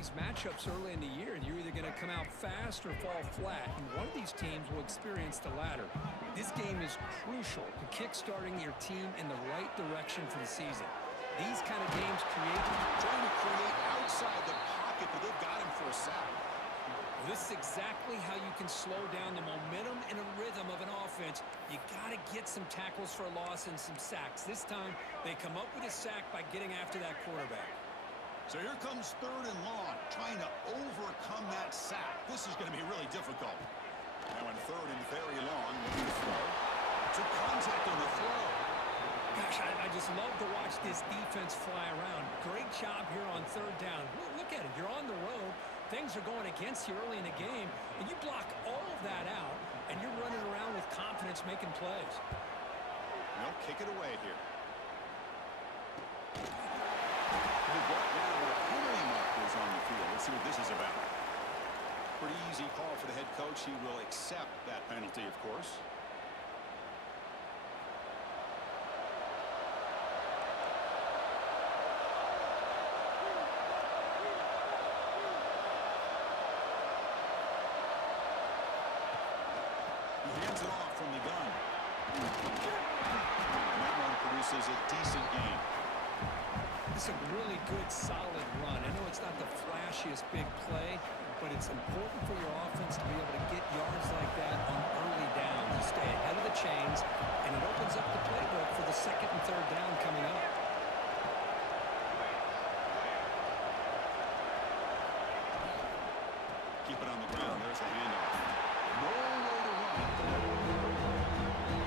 these matchups early in the year, and you're either going to come out fast or fall flat, and one of these teams will experience the latter. This game is crucial to kick-starting your team in the right direction for the season. These kind of games trying to create outside the pocket, but they've got him for a sack. This is exactly how you can slow down the momentum and a rhythm of an offense. You got to get some tackles for a loss and some sacks. This time, they come up with a sack by getting after that quarterback. So here comes 3rd and long, trying to overcome that sack. This is going to be really difficult. Now in 3rd and very long, looking to throw. Took contact on the throw. Gosh, I just love to watch this defense fly around. Great job here on 3rd down. Look at it. You're on the road. Things are going against you early in the game, and you block all of that out, and you're running around with confidence making plays. No, kick it away here. He brought down the penalty markers on the field. Let's see what this is about. Pretty easy call for the head coach. He will accept that penalty, of course. Hands it off from the gun. And that one produces a decent gain. It's a really good, solid run. I know it's not the flashiest big play, but it's important for your offense to be able to get yards like that on early downs. You stay ahead of the chains, and it opens up the playbook for the 2nd and 3rd down coming up. Keep it on the ground. There's the handoff. No way to run.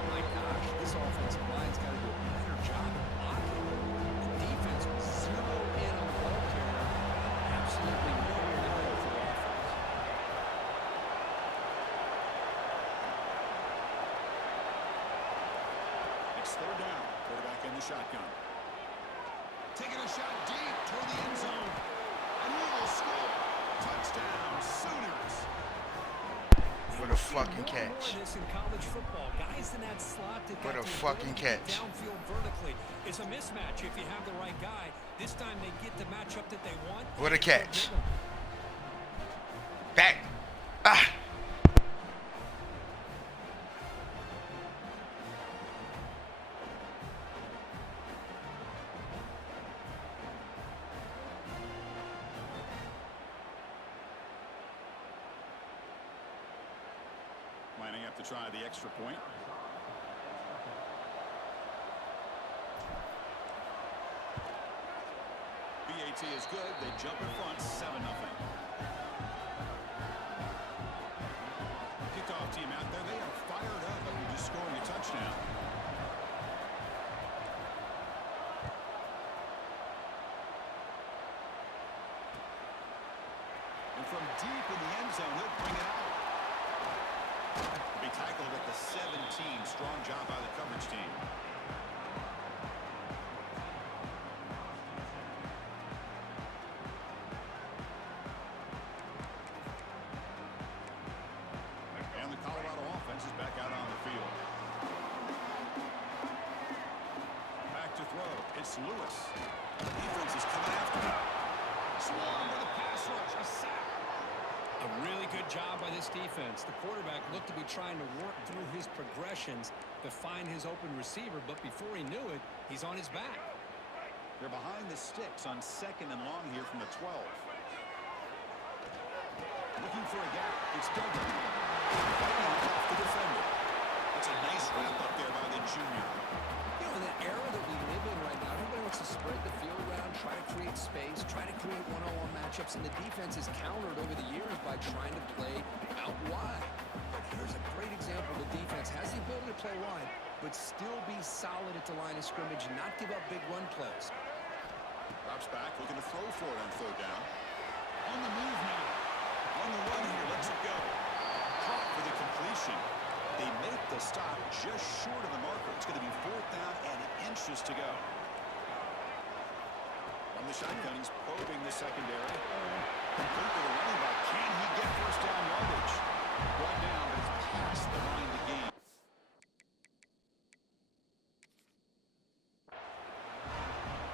My gosh, this offensive line's got to do a better job of blocking. The defense will zero in on the ball carrier. Absolutely nowhere to go for the offense. It's 3rd down. Quarterback in the shotgun. Taking a shot deep toward the end zone. And he will score. Touchdown, Sooners. What a fucking catch. What a fucking catch. Downfield vertically. It's a mismatch if you have the right guy. This time they get the matchup that they want. What a catch. Back. Ah. Lining up to try the extra point. BAT is good. They jump in front, 7-0. Kickoff team out there. They are fired up after just scoring a touchdown. And from deep in the end zone, he'll bring it out. Be tackled at the 17. Strong job by the coverage team. And the Colorado offense is back out on the field. Back to throw. It's Lewis. The defense is coming after him. Swarm with a pass rush. A sack. A really good job by this defense. The quarterback looked to be trying to work through his progressions to find his open receiver, but before he knew it, he's on his back. They're behind the sticks on 2nd and long here from the 12. Looking for a gap. It's Duggan. Fighting off the defender. That's a nice wrap up there by the junior. You know, in the era that we live in right now, everybody wants to spread the field around, try to create space, try to create one-on-one matchups, and the defense has countered over the years by trying to play out wide. But here's a great example. The defense has the ability to play wide, but still be solid at the line of scrimmage and not give up big run plays. Drops back, looking to throw for it on 3rd down. On the move now. On the run here, lets it go. Caught for the completion. They make the stop just short of the marker. It's going to be 4th down and inches to go. From the shotgun, he's probing the secondary. Complete to the running back. Can he get 1st down yardage? Brought down, but it's past the line to gain.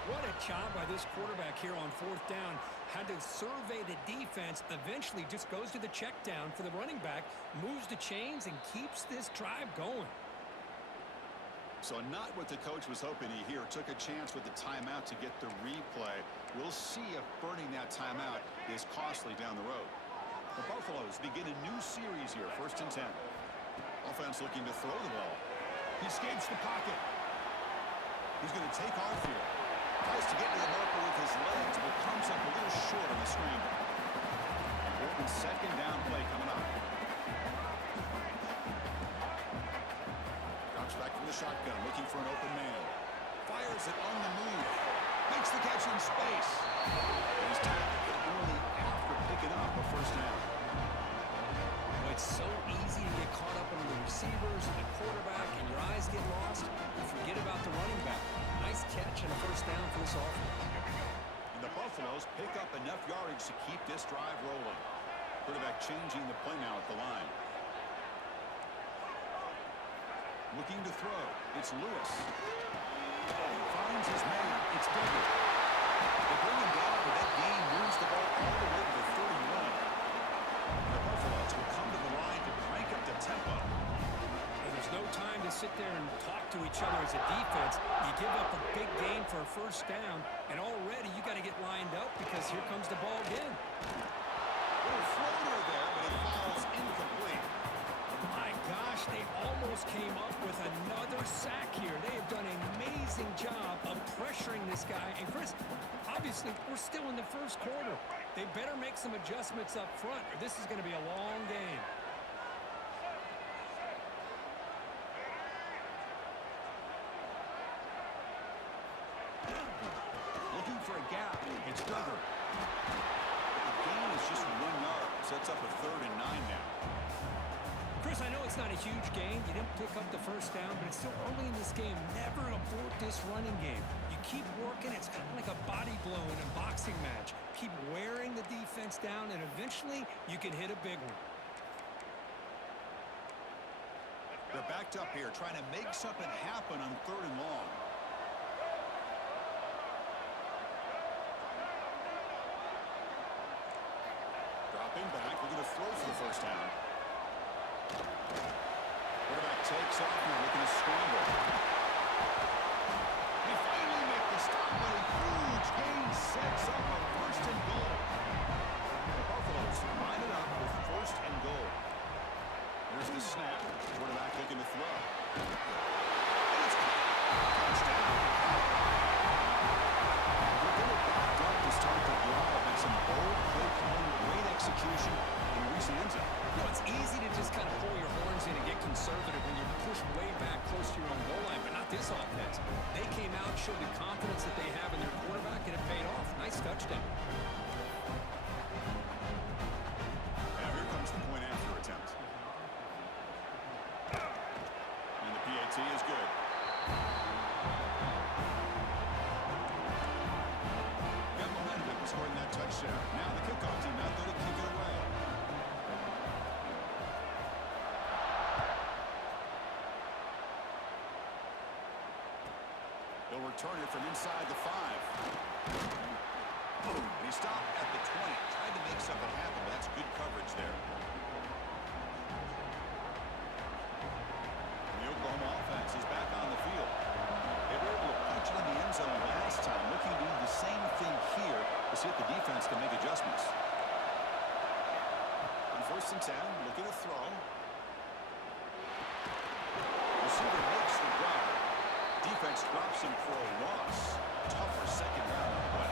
What a job by this quarterback here on 4th down. had to survey the defense, eventually just goes to the check down for the running back, moves the chains, and keeps this drive going. So not what the coach was hoping to hear. Took a chance with the timeout to get the replay. We'll see if burning that timeout is costly down the road. The Buffaloes begin a new series here, 1st and 10. Offense looking to throw the ball. He escapes the pocket. He's going to take off here. Tries to get to the marker with his legs, but comes up a little short on the scramble. Important 2nd down play coming up. Drops back from the shotgun, looking for an open man. Fires it on the move. Makes the catch in space. And he's tackled only after picking up a 1st down. Well, it's so easy to get caught up in the receivers and the quarterback, and your eyes get lost. You forget about the running back. Nice catch and a 1st down for this offense. And the Buffaloes pick up enough yardage to keep this drive rolling. Quarterback changing the play now at the line. Looking to throw. It's Lewis. Finds his man. It's Duggar. They bring him down, but that gain moves the ball all the way to the 31. The Buffaloes will come to the line to crank up the tempo. And there's no time to sit there and talk to each other as a defense. You give up a big gain for a 1st down, and already you got to get lined up because here comes the ball again. Little floater there, but it falls incomplete. My gosh, they almost came up with another sack here. They have done an amazing job of pressuring this guy. And Chris, obviously, we're still in the 1st quarter. They better make some adjustments up front, or this is going to be a long game. Looking for a gap. It's Duggar. The gain is just 1 yard. Sets up a 3rd and 9 now. Chris, I know it's not a huge gain. You didn't pick up the 1st down, but it's still early in this game. Never abort this running game. You keep working. It's kind of like a body blow in a boxing match. Keep wearing the defense down, and eventually you can hit a big one. They're backed up here, trying to make something happen on 3rd and long. Dropping back, we're going to throw for the 1st down. Quarterback takes off here, looking to scramble. They finally make the stop, but a huge gain sets up a 1st and goal. The Buffaloes line it up with 1st and goal. Here's the snap. Quarterback looking to throw. And it's touchdown. They were backed up to start the drive, and some bold play calling, great execution, and recent end zone. You know, it's easy to just kind of pull your horns in and get conservative when you're pushed way back close to your own goal line, but not this offense. They came out, showed the confidence that they have in their quarterback, and it paid off. Nice touchdown. Now here comes the point after attempt. And the PAT is good. Got momentum scoring that touchdown. Now the kickoff team out there to kick it away. They'll return it from inside the 5. Boom. He stopped at the 20. Tried to make something happen, but that's good coverage there. The Oklahoma offense is back on the field. They were able to punch it in the end zone last time. Looking to do the same thing here to see if the defense can make adjustments. On 1st and 10, looking to throw. Receiver makes the grab. Defense drops him for a loss. Tougher 2nd round play.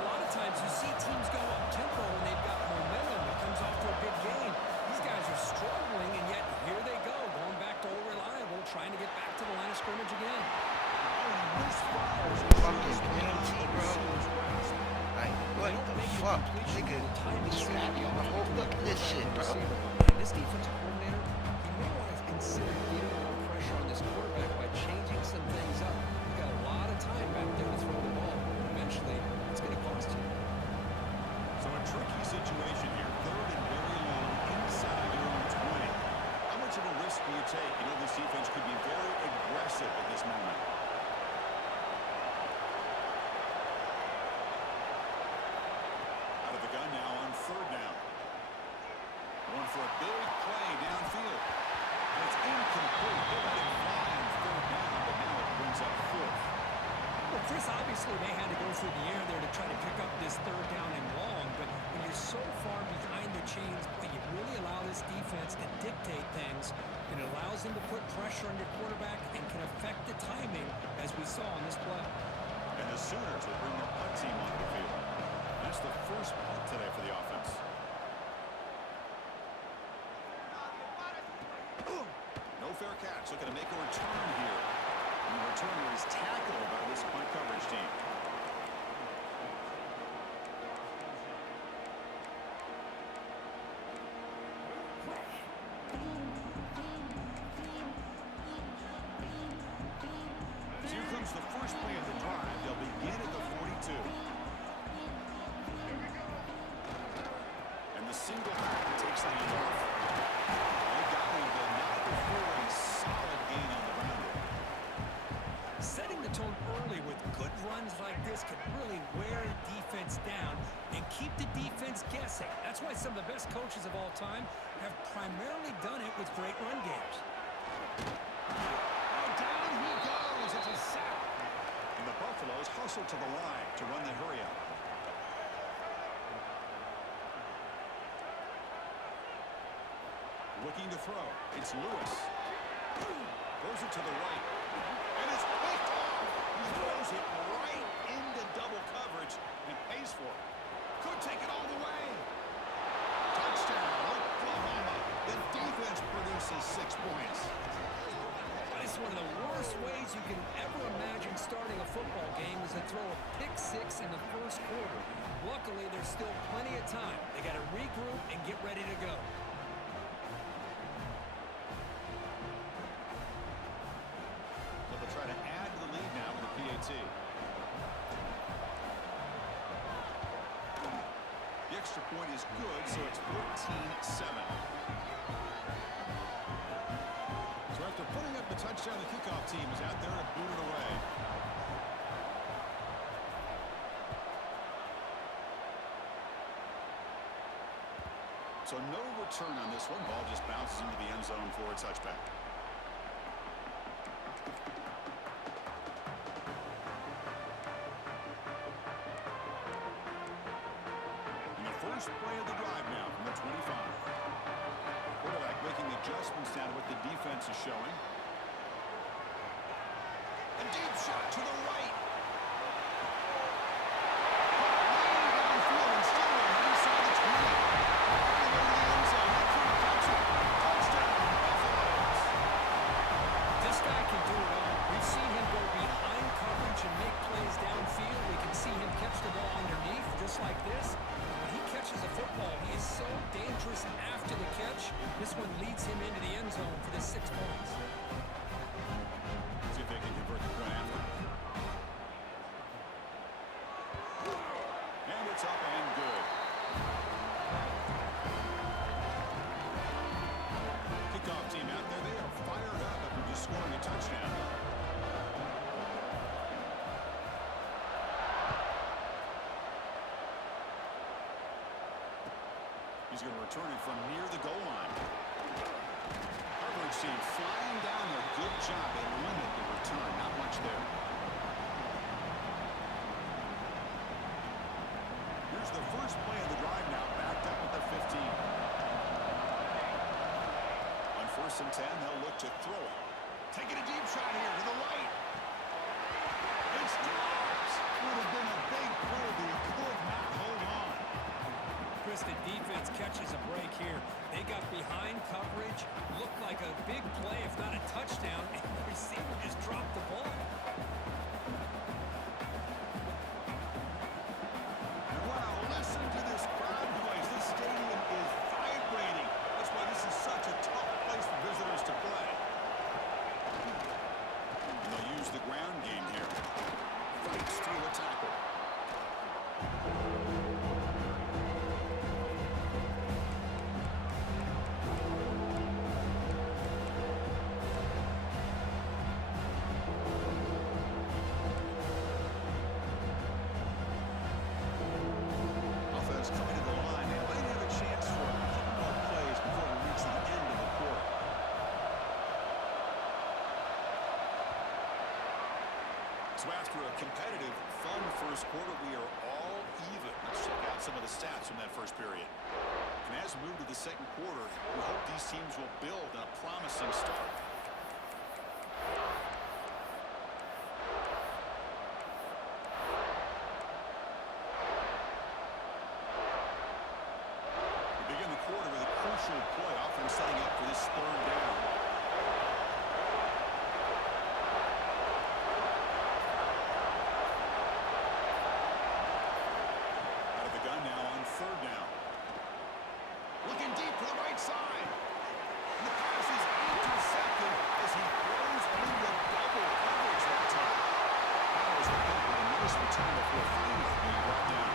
A lot of times you see teams go up tempo when they've got momentum. It comes off to a big gain. These guys are struggling, and yet here they go, going back to old reliable, trying to get back to the line of scrimmage again. Fucking penalty, bro. Like, what the fuck? Nigga, look at this shit, bro. And this defensive coordinator, he may want to consider getting more pressure on this quarterback by changing some things up. You got a lot of time back there to throw the ball. Eventually, it's going to cost you. So a tricky situation here. 3rd and very long inside your own 20. How much of a risk do you take? You know this defense could be very aggressive at this moment. Obviously, they had to go through the air there to try to pick up this third down and long, but when you're so far behind the chains, you really allow this defense to dictate things, and it allows them to put pressure on your quarterback and can affect the timing, as we saw on this play. And the Sooners will bring their punt team onto the field. That's the first punt today for the offense. No fair catch. Looking to make a return here. And the returner is tackled by this punt coverage team. So here comes the first play of the drive. They'll begin at the 42. And the single back that takes the handoff. They got him, but not before a solid gain on the ground. Setting the tone early with good runs like this can really wear the defense down and keep the defense guessing. That's why some of the best coaches of all time have primarily done it with great run games. Oh, down he goes. It's a sack. And the Buffaloes hustle to the line to run the hurry up. Looking to throw. It's Lewis. Throws it to the right. And it's picked off. He throws it right into double coverage and pays for it. Could take it all the way. Touchdown, Oklahoma. The defense produces 6 points. It's one of the worst ways you can ever imagine starting a football game is to throw a pick six in the first quarter. Luckily, there's still plenty of time. They got to regroup and get ready to go. So they'll try to add to the lead now with the PAT. The extra point is good, so it's 14-7. So after putting up the touchdown, the kickoff team is out there to boot it away. So no return on this one. Ball just bounces into the end zone for a touchback. And the first play of the drive now from the 25. Quarterback making adjustments now to what the defense is showing. A deep shot to the right. Laying downfield and still inside the 20. All the way to the end zone. They couldn't catch it. Touchdown, Buffaloes. This guy can do it all. We've seen him go behind coverage and make plays downfield. We can see him catch the ball underneath just like this. When he catches a football, he is so dangerous after the catch. This one leads him into the end zone for the 6 points. See if they can convert the point after. And it's up and good. Kickoff team out there. They are fired up after just scoring a touchdown. He's going to return it from near the goal line. Coverage team flying down there. Good job. They limit the return. Not much there. Here's the first play of the drive now. Backed up at the 15. On 1st and 10, they'll look to throw it. Taking a deep shot here to the right. It's dropped. Would have been a big play, but he could not hold on. Chris, the defense catches a break here. They got behind coverage, looked like a big play, if not a touchdown, and the receiver just dropped the ball. And wow, listen to this crowd noise. This stadium is vibrating. That's why this is such a tough place for visitors to play. And they'll use the ground game here. Fights through a tackle. Offense coming to the line. They might have a chance for a couple more plays before we reach the end of the quarter. So after a competitive fun first quarter. We are all even. Let's check out some of the stats from that first period. And as we move to the second quarter, we hope these teams will build on a promising start. We begin the quarter with a crucial play. Offense setting up for this third down. Third down. Looking deep to the right side. And the pass is intercepted as he throws into double coverage that time. That was the big one. A nice return before finally being brought down.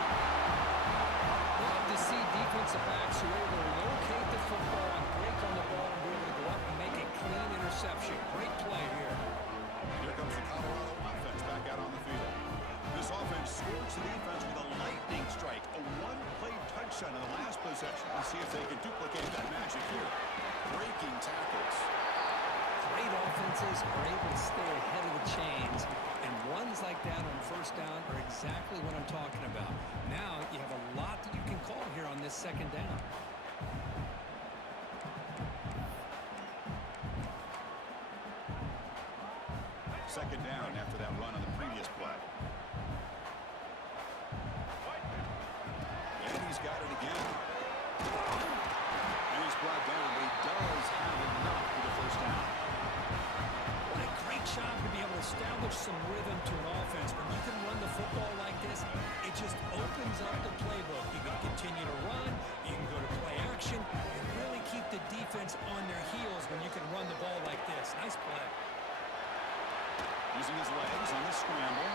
Love to see defensive backs who are able to locate the football and break on the ball and be able to go up and make a clean interception. Great play here. Here comes the Colorado offense back out on the field. This offense scores the defense with a lightning strike. A one-play touchdown in the last possession. Let's see if they can duplicate that magic here. Breaking tackles. Great offenses are able to stay ahead of the chains, and ones like that on first down are exactly what I'm talking about. Now you have a lot that you can call here on this second down. Second down after that run on the previous play. And he's got it again. And he's brought down, but he does have enough for the first down. What a great job to be able to establish some rhythm to an offense. When you can run the football like this, it just opens up the playbook. You can continue to run, you can go to play action, and really keep the defense on their heels when you can run the ball like this. Nice play. Using his legs on the scramble.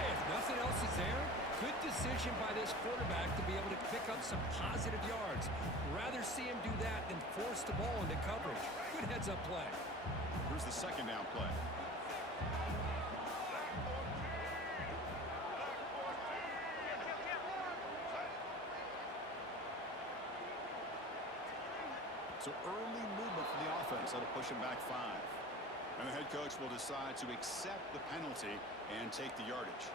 Hey, if nothing else is there, good decision by this quarterback to be able to pick up some positive yards. Rather see him do that than force the ball into coverage. Good heads-up play. Here's the second down play. So early movement from the offense. That'll push him back 5. And the head coach will decide to accept the penalty and take the yardage.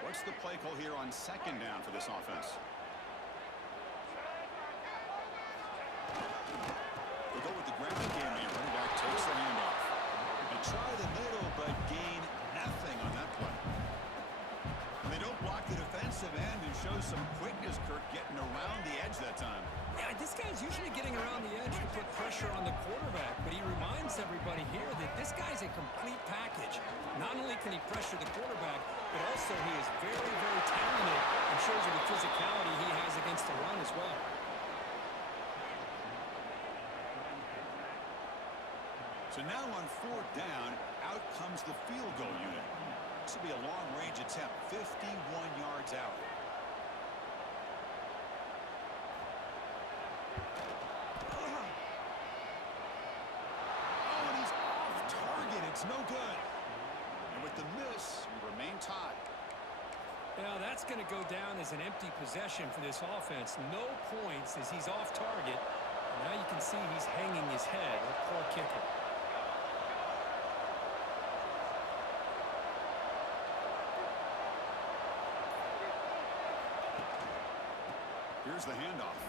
What's the play call here on second down for this offense? They go with the ground game here. Running back takes the handoff. They try the middle, but gain nothing on that play. And they don't block the defensive end and show some quickness, Kirk, getting around the edge that time. Yeah, this guy's usually getting around the edge to put pressure on the quarterback, but he reminds everybody here that this guy's a complete package. Not only can he pressure the quarterback, but also he is very, very talented and shows you the physicality he has against the run as well. So now on fourth down, out comes the field goal unit. This will be a long-range attempt, 51 yards out. Oh, and he's off target. It's no good. And with the miss, we remain tied. Now that's going to go down as an empty possession for this offense. No points as he's off target. And now you can see he's hanging his head. A poor kicker. Here's the handoff.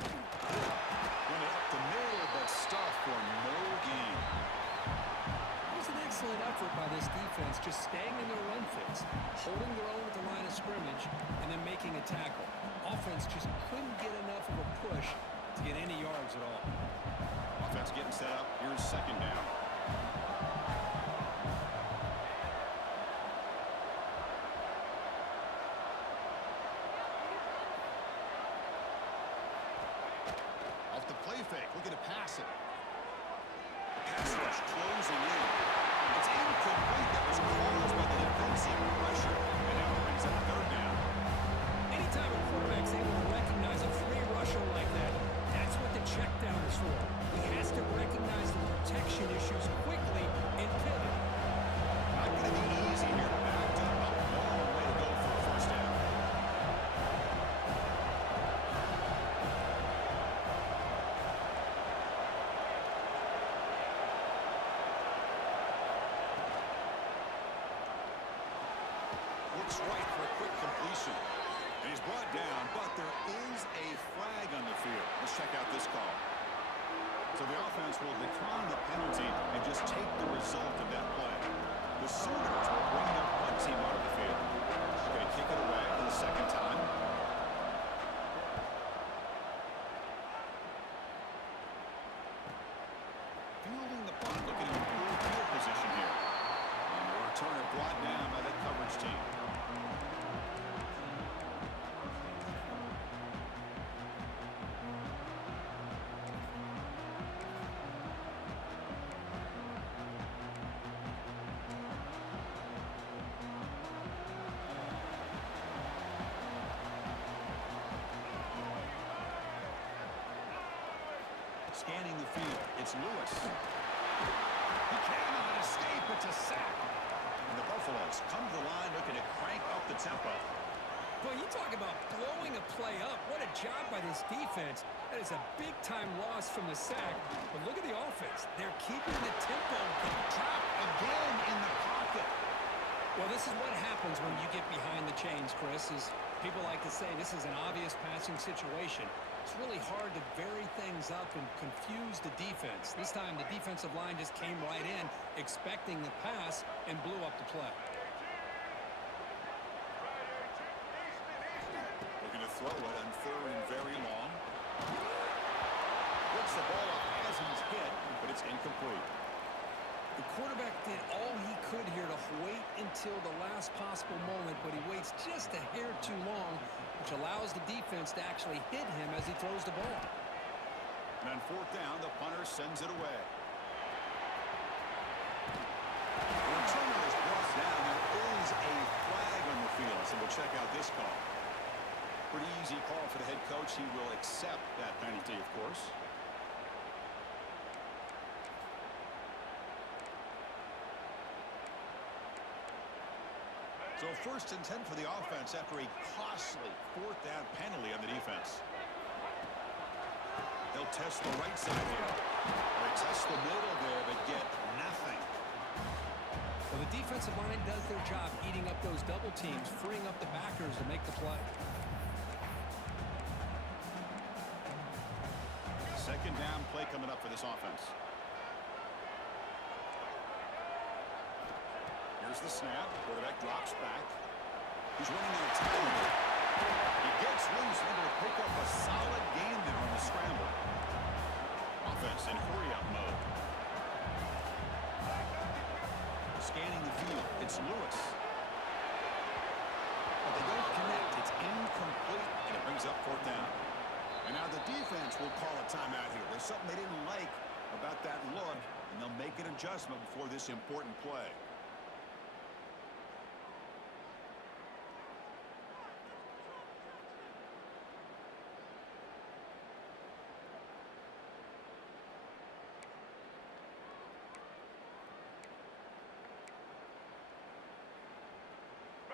Went up the middle, but stuffed for no gain. It was an excellent effort by this defense, just staying in their run fits, holding their own at the line of scrimmage, and then making a tackle. Offense just couldn't get enough of a push to get any yards at all. Offense getting set up. Here's second down. Off the play fake, looking to pass it. Pass rush closing in. It's incomplete. That was caused by the defensive pressure. And now it brings up third down. Anytime a quarterback's able to recognize a free rusher like that, that's what the check down is for. He has to recognize the protection issues quickly and pivot. Not going to be easy here. Backed up. A long way to go for a first down. looks right for a quick completion. And he's brought down, but there is a flag on the field. Let's check out this call. So the offense will decline the penalty and just take the result of that play. The Sooners will bring their punt team onto the field. They're going to kick it away for the second time. Fielding the punt, looking to improve field position here. And the returner brought down by the coverage team. Scanning the field, it's Lewis. He cannot escape, it's a sack. And the Buffaloes come to the line looking to crank up the tempo. Well, you talk about blowing a play up. What a job by this defense. That is a big-time loss from the sack. But look at the offense. They're keeping the tempo. Trapped again in the pocket. Well, this is what happens when you get behind the chains, Chris. As people like to say, this is an obvious passing situation. It's really hard to vary things up and confuse the defense. This time, the defensive line just came right in, expecting the pass, and blew up the play. Looking to throw it on third and very long. Gets the ball up as he's hit, but it's incomplete. The quarterback did all he could here to wait until the last possible moment, but he waits just a hair too long, which allows the defense to actually hit him as he throws the ball. And on fourth down, the punter sends it away. The returner is brought down. There is a flag on the field, so we'll check out this call. Pretty easy call for the head coach. He will accept that penalty, of course. So first and 10 for the offense after a costly fourth down penalty on the defense. They'll test the right side here. They test the middle there, but get nothing. Well, the defensive line does their job eating up those double teams, freeing up the backers to make the play. Second down play coming up for this offense. Here's the snap. Quarterback drops back. He's running out of time. He gets loose, able to pick up a solid gain there on the scramble. Offense in hurry-up mode. Scanning the field. It's Lewis. But they don't connect. It's incomplete, and it brings up fourth down. And now the defense will call a timeout here. There's something they didn't like about that look, and they'll make an adjustment before this important play.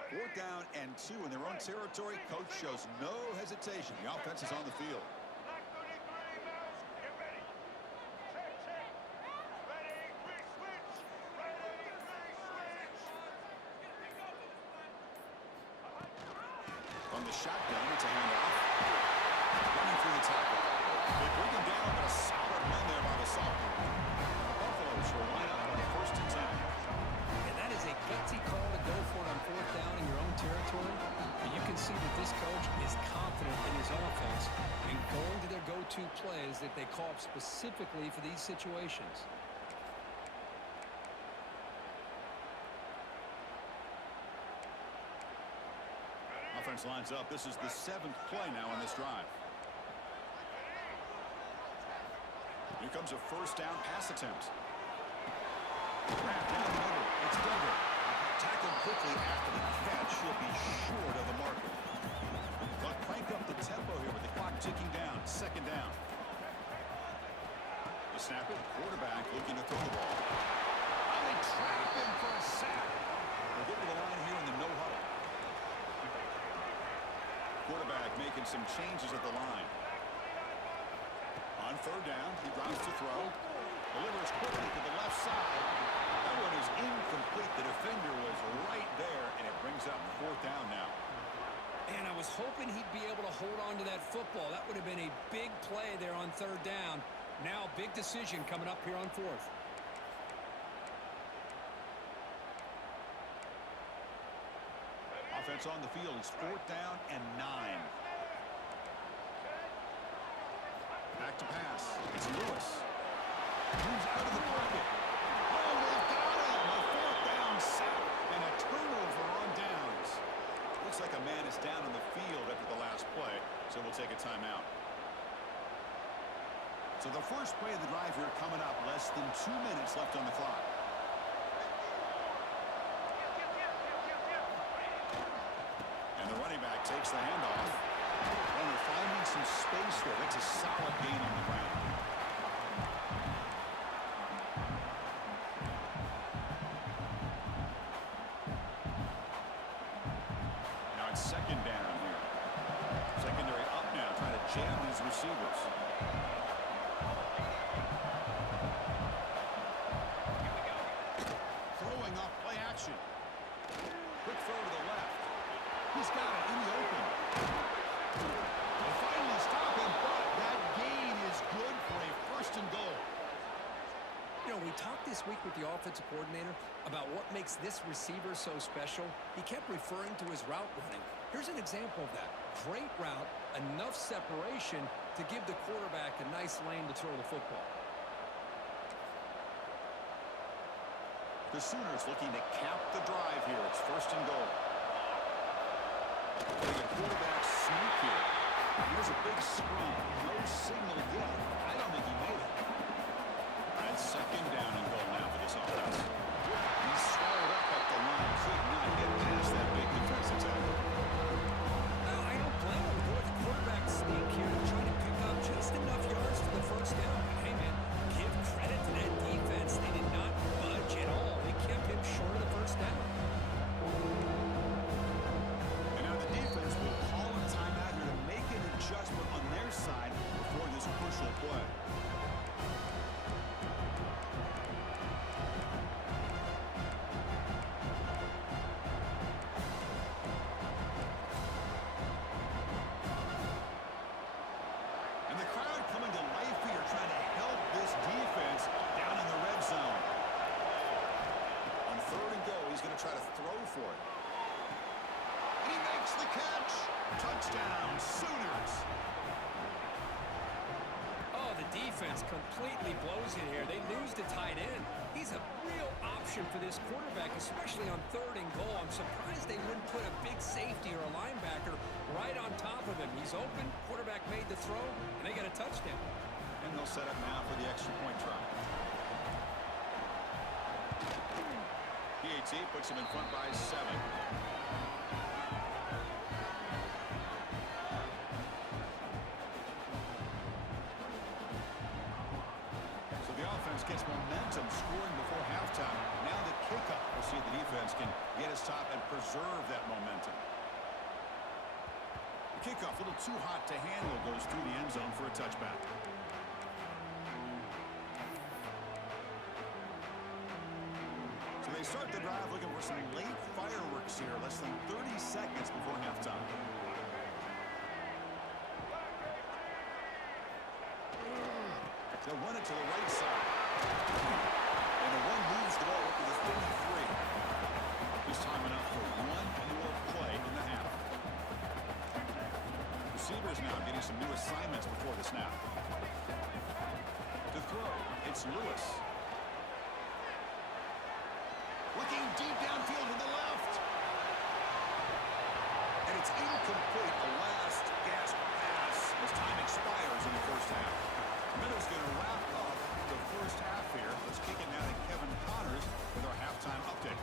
Fourth down and 2 in their own territory. Coach shows no hesitation. The offense is on the field. From the shotgun, it's a handoff. Running through the tackle. They bring him down, but a solid run there by the sophomore. Buffaloes will line up on the first and 10. And that is a gutsy call to go for it on fourth down in your own territory. And you can see that this coach is confident in his offense and going to their go-to plays that they call up specifically for these situations. Offense lines up. This is the 7th play now on this drive. Here comes a first down pass attempt. Wrapped down the middle. It's Duggar. Tackled quickly after the catch. He'll be short of the marker. But crank up the tempo here with the clock ticking down. Second down. The snapper, quarterback looking to throw the ball. Oh, they trap him for a sack. We'll get to the line here in the no huddle. Quarterback making some changes at the line. On third down, he drops to throw. Delivers quickly to the left side. That one is incomplete. The defender was right there, and it brings up fourth hold on to that football. That would have been a big play there on third down. Now, big decision coming up here on fourth. Offense on the field. It's 4th down and 9. Back to pass. It's Lewis. Moves out of the pocket. Oh, they've got him. A 4th down sack and a turnover on downs. Looks like a man is down on the field after the last play, so we'll take a timeout. So the first play of the drive here coming up. Less than 2 minutes left on the clock. And the running back takes the handoff. Runner finding some space there. That's a solid gain on the ground. Now it's 2nd down here. Secondary up now, trying to jam these receivers. Throwing off play action. Quick throw to the left. He's got it in the open. They finally stop him, but that gain is good for a 1st and goal. You know, we talked this week with the offensive coordinator about what makes this receiver so special. He kept referring to his route running. Here's an example of that. Great route, enough separation to give the quarterback a nice lane to throw the football. The Sooners looking to cap the drive here. It's 1st and goal. Getting a quarterback sneak here. Here's a big scrum. No signal yet. I don't think he made it. That's 2nd down and goal now for this offense. He's swallowed up at the line. Could not get past that big defensive tackle. No, I don't blame him for the quarterback sneak here to try to pick up just enough yards for the 1st down. But hey, man, give credit to that defense. They did not budge at all. They kept him short of the 1st down. And now the defense will call a timeout here to make an adjustment on their side before this crucial play. And the crowd coming to life here, trying to help this defense down in the red zone. On 3rd and goal, he's going to try to throw for it. He makes the catch. Touchdown, Sooners. Oh, the defense completely blows it here. They lose the tight end. He's a real option for this quarterback, especially on 3rd and goal. I'm surprised they wouldn't put a big safety or a linebacker right on top of him. He's open, quarterback made the throw, and they got a touchdown. And they'll set up now for the extra point try. PAT puts him in front by 7. So the offense gets momentum scoring before halftime. Now the kickoff. We'll see if the defense can get his top and preserve that momentum. The kickoff, a little too hot to handle, goes through the end zone for a touchback. So they start the drive looking for some late fireworks here, less than 30 seconds before halftime. They'll run it to the right side. And the run moves the ball up to the 33. Just time enough for one more play in the half. Receivers now getting some new assignments before the snap. To throw, it's Lewis. Looking deep downfield to the left. And it's incomplete. The last gasp pass as time expires in the 1st half. Meadows going to wrap up the 1st half here. Let's kick it now to Kevin Connors with our halftime update.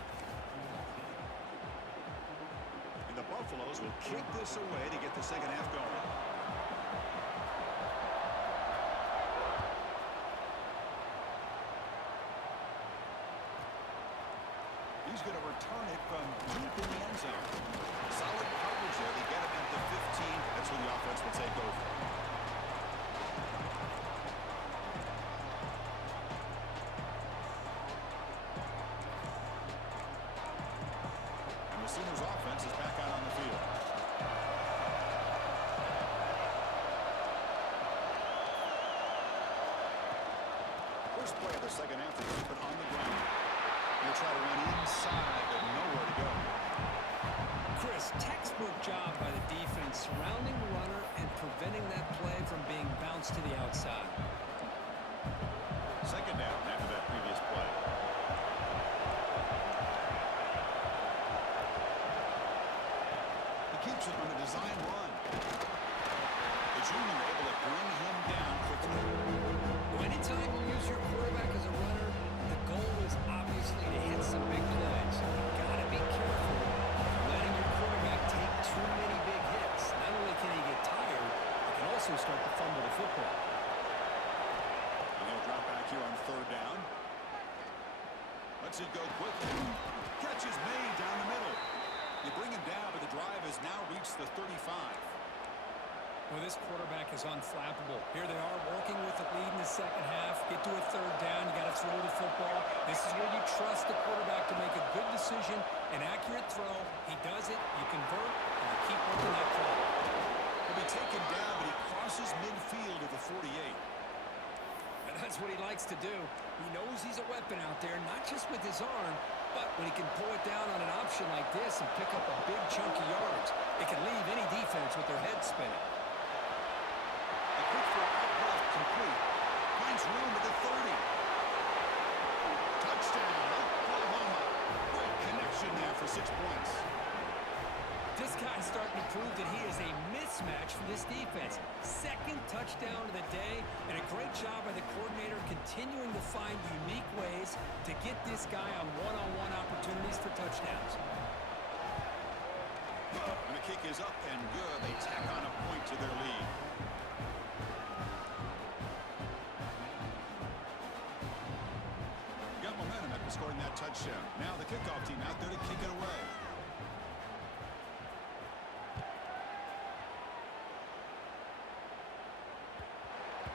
And the Buffaloes will kick this away to get the 2nd half going. He's going to return it from deep in the end zone. Solid coverage there. They get him at the 15. That's where the offense will take over. And the Sooners offense is back out on the field. play of the second half to keep it on the ground. They'll try to run inside, but nowhere to go. Chris, textbook job by the defense surrounding the runner and preventing that play from being bounced to the outside. Second down after that previous play. He keeps it on a design run. The junior able to bring him down quickly. Anytime you use your quarterback as a runner, the goal is obviously to hit some big plays. Gotta be careful letting your quarterback take too many big hits. Not only can he get tired, he can also start to fumble the football. And he'll drop back here on third down. Lets it go quickly. Catch is made down the middle. You bring him down, but the drive has now reached the 35. Well, this quarterback is unflappable. Here they are working with the lead in the second half. Get to a third down. You got to throw the football. This is where you trust the quarterback to make a good decision, an accurate throw. He does it. You convert, and you keep working that clock. He'll be taken down, but he crosses midfield at the 48. And that's what he likes to do. He knows he's a weapon out there, not just with his arm, but when he can pull it down on an option like this and pick up a big chunk of yards, it can leave any defense with their head spinning. Complete. Finds room at the 30. Touchdown, Oklahoma. Great connection there for 6 points. This guy's starting to prove that he is a mismatch for this defense. Second touchdown of the day, and a great job by the coordinator continuing to find unique ways to get this guy on one-on-one opportunities for touchdowns. And the kick is up and good. They tack on a point to their lead. Momentum after scoring that touchdown. Now the kickoff team out there to kick it away.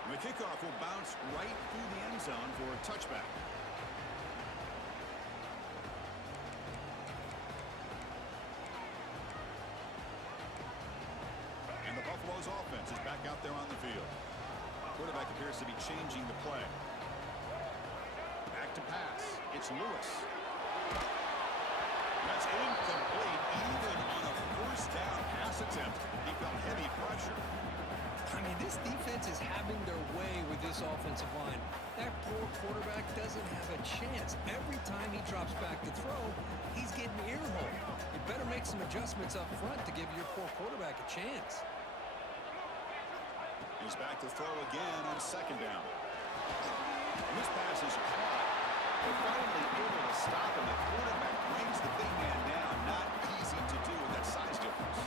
And the kickoff will bounce right through the end zone for a touchback. And the Buffalo's offense is back out there on the field. Quarterback appears to be changing the play. To pass. It's Lewis. That's incomplete. Even on a first down pass attempt, he felt heavy pressure. I mean, this defense is having their way with this offensive line. That poor quarterback doesn't have a chance. Every time he drops back to throw, he's getting earholed. You better make some adjustments up front to give your poor quarterback a chance. He's back to throw again on second down. And this pass is caught. They're finally able to stop him. The quarterback brings the big man down. Not easy to do with that size difference.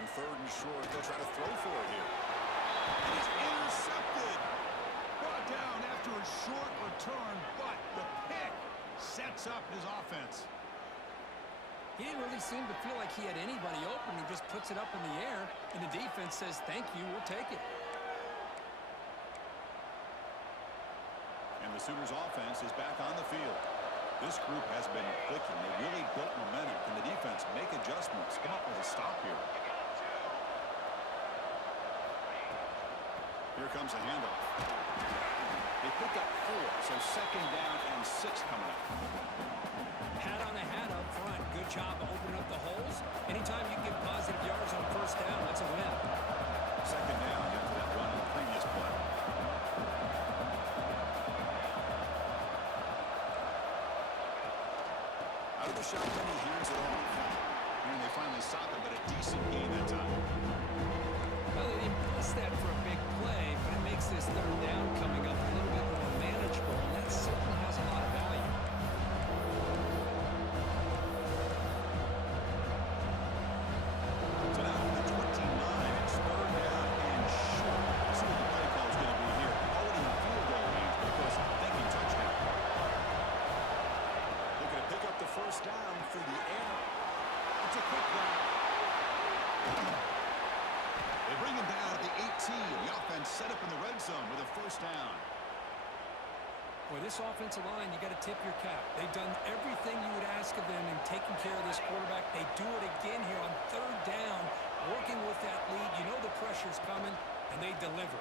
On third and short, they'll try to throw for it here. And he's intercepted. Brought down after a short return, but the pick sets up his offense. He didn't really seem to feel like he had anybody open. He just puts it up in the air, and the defense says, thank you, we'll take it. And the Sooners offense is back on the field. This group has been clicking. They really built momentum. Can the defense make adjustments? Come up with a stop here. Here comes a handoff. They pick up 4, so second down and 6 coming up. Hat on a hat up front. Good job opening up the holes. Anytime you get positive yards on first down, that's a win. Second down after that run in the previous play. Out of the shotgun, he hands it off. And they finally stop it, but a decent gain that time. Well, they didn't miss that for a big play, but it makes this third down coming up a little bit more manageable, and that certainly has a lot of value. So now from the 29, it's third down and short. Let's see what the play call is going to be here. Already in field goal range, but of course, thinking touchdown. Looking to pick up the first down through the air. It's a quick route. They bring him down at the 18. The offense set up in the red zone with a first down. Boy, this offensive line, you got to tip your cap. They've done everything you would ask of them in taking care of this quarterback. They do it again here on third down, working with that lead. You know the pressure's coming. and they deliver.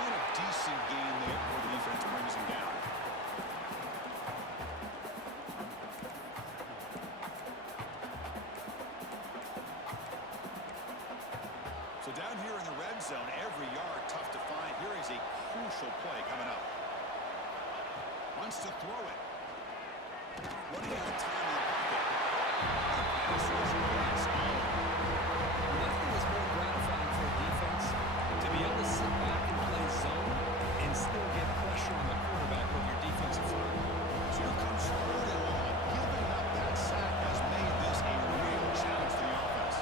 And a decent gain there where the defense brings him down. So down here in the red zone, every yard tough to find. Here is a crucial play coming up. Wants to throw it. Running out of time in the pocket. Nothing is more gratifying for a defense to be able to sit back and play zone and still get pressure on the quarterback with your defensive front. So here comes third and long. Giving up that sack has made this a real challenge for the offense.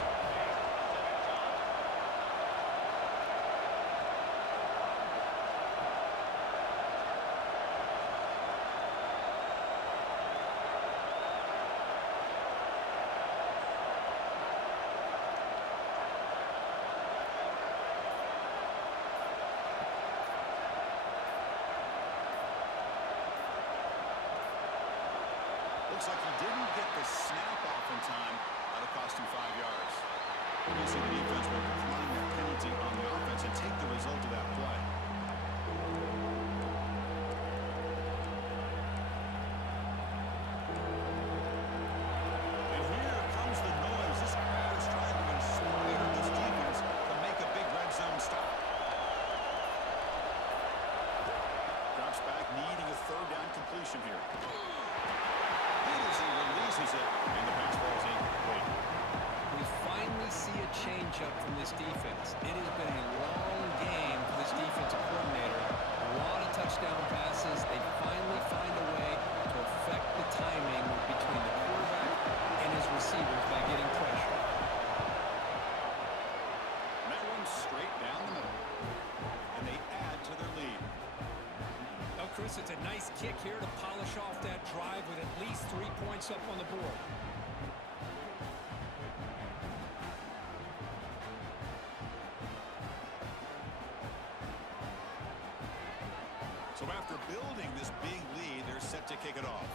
Looks like he didn't get the snap off in time. That'll cost him 5 yards. You see the defense will decline that penalty on the offense and take the result of that play. And here comes the noise. This crowd is trying to inspire this defense to make a big red zone stop. Drops back, needing a third down completion here. As he releases it, and the pass falls incomplete. We finally see a change-up from this defense. It has been a long game for this defensive coordinator. A lot of touchdown passes. They finally find a way to affect the timing between the quarterback and his receivers by getting pressure. And that one's straight down the middle. And they add to their lead. Now, Chris, it's a nice kick here to polish off that drive with at least 3 points up on the board. So after building this big lead, they're set to kick it off.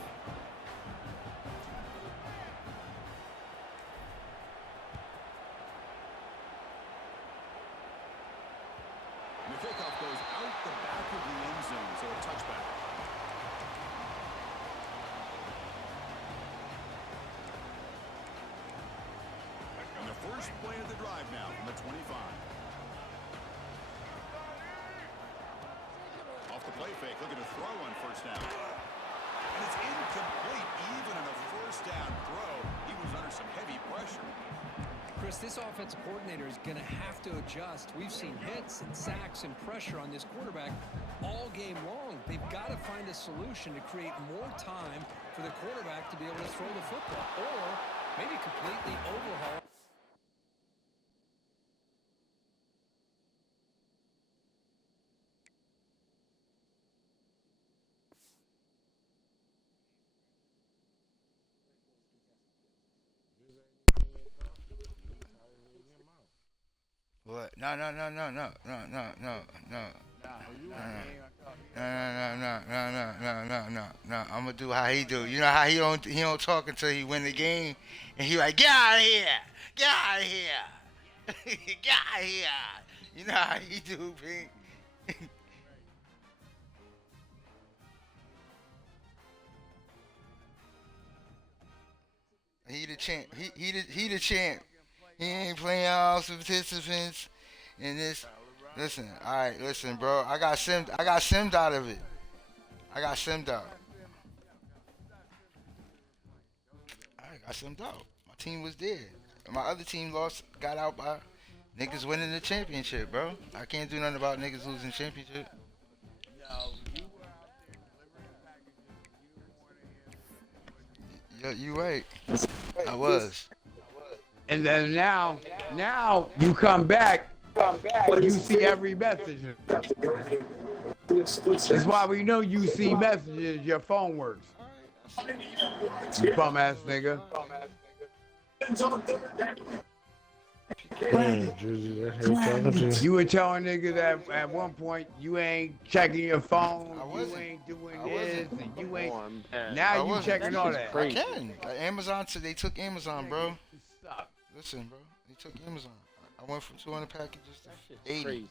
And the kickoff goes out the back of the end zone, so a touchback. And the first play of the drive now from the 25. Off the play fake, looking to throw on first down. And it's incomplete. Even in a first down throw, he was under some heavy pressure. Chris, this offensive coordinator is going to have to adjust. We've seen hits and sacks and pressure on this quarterback all game long. They've got to find a solution to create more time for the quarterback to be able to throw the football, or maybe completely overhaul. What? No. I'm gonna do how he do. You know how he don't talk until he win the game, and he like, get out of here, get out of here, get out of here. You know how he do, Pink. He the champ. He the champ. He ain't playing all participants in this. Listen, all right, listen, bro. I got simmed out of it. I got simmed out. I got simmed out. My team was there. My other team got out by niggas winning the championship, bro. I can't do nothing about niggas losing championship. Yeah, you right. I was. And then now you come back, you see every message. That's why we know you see messages, your phone works. You bum ass nigga. You were telling niggas that at one point you ain't checking your phone, you ain't doing this, and you ain't. Now you checking all that. I can. Amazon, they took Amazon, bro. Listen, bro, they took Amazon. I went from 200 packages That shit's to 80. crazy.